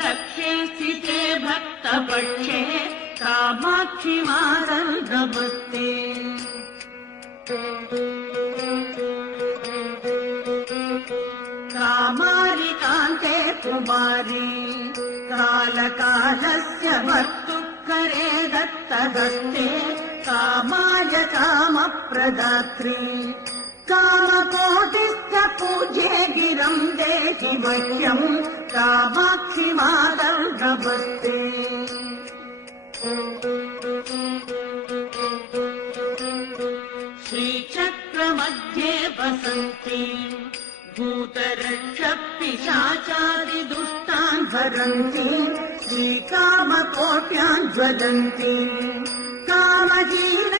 दक्षे स्थिते भक्तपक्षे कामाक्षि मातर् नमस्ते। कामारि कान्ते कुमारी कालकालस्य भर्तुकरे दत्तहस्ते कामाय कामप्रदात्री कामकोटिस्य पूज्ये गिरम् देहि मह्यम् कामाक्षि मातर् नमस्ते। श्रीचक्रमध्ये वसन्ति भूतरक्षपिशाचादिदुष्टान् हरन्ति श्रीकामकोट्यान् ज्वलन्ति कामहीन